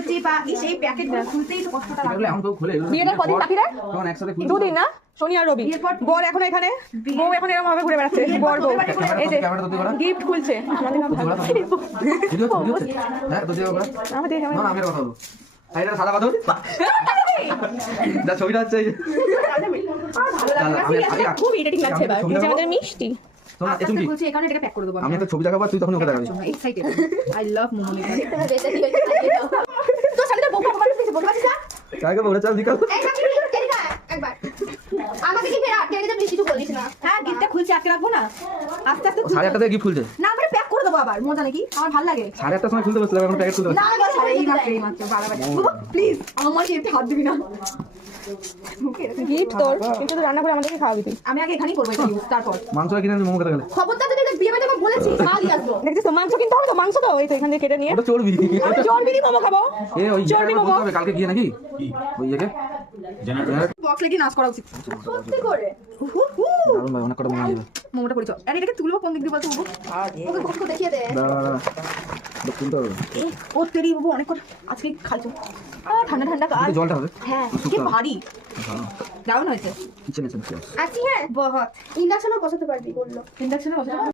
খুলছি বা এই প্যাকেট খুলতেই তো কষ্টটা লাগে। এখন তো খুলে বিয়েটা কদিন বাকি রে? তখন একসাথে 2 দিন না, শনি আর রবি। বর এখন এখানে, বউ এখন এরকম ভাবে ঘুরে বেড়াচ্ছে। বর বউ এই যে গিফট খুলছে। আমাদের নাম ভালো ভিডিও হ্যাঁ তো দিও আমাদের না আমি কথা বলবো আইটা সাদা কথা যা ছবিটা হচ্ছে এই যে ভালো লাগে না, খুব ইরিটেটিং লাগছে এবার। এই যে আমাদের মিষ্টি তোমরা তুমি কি খুলছি এখানে এটাকে প্যাক করে দেবো। আমি একটা ছবি দেখাবো তুই তখন ওকে দেখাবি। Excited, I love momo. তো শাড়িটা বউ বাবা দিতে বলবা না? কাকে বলে চাল দিকা একবার আমাকে কি ফের আটকে রেখে কিছু বলিস না। হ্যাঁ গিফটটা খুলছি, আটকে রাখবো না, আস্তে আস্তে 8:30 থেকে গিফট খুলছে না আমরা প্যাক করে দেবো আবার। মজা নাকি? আমার ভালো লাগে। 8:30 সময় খুলতে বসলাম এখন প্যাকেট খুলতে না না এই মাত্র বাড়াবাড়ি। প্লিজ আমার গিফটে হাত দিবি না। গিফট তোর, কিন্তু তুই রান্না করে আমাদেরকে খাওয়াবি তুই। আমি আগে এখানেই করবো এটা use, তারপর মাংসটা কিনে মোমো খেতে গেলে খবরদার যদি এটা বিয়ে বাড়িতে আমি বলেছি মালই আসবো। দেখছিস তো মাংস কিনতে হবে তো, মাংস তো এই তো এখান থেকে কেটে নিয়ে ওটা চর্বি আমি চর্বি দিয়ে মোমো খাবো। এ ওই চর্বি মোমো হবে কালকে গিয়ে নাকি ওই ইয়েকে বক্স লেগে নাচ করা উচিত। সত্যি করে দারুণ ভাই অনেক কটা মোমো যাবে মোমোটা করেছো আর এটাকে তুলবো কোন দিক দিয়ে বলতো বাবু? ওকে কষ্ট দেখিয়ে দে। দাঁড়া কিনতে হবে ও তেরি বাবু অনেক কটা আজকে খাইছো। ঠান্ডা ঠান্ডা কাজ। জলটা হবে হ্যাঁ কি ভারী, দারুণ হয়েছে। কিচেনে আছি হ্যাঁ বহুত ইন্ডাকশনও বসাতে পারবি বললো। ইন্ডাকশনে বসে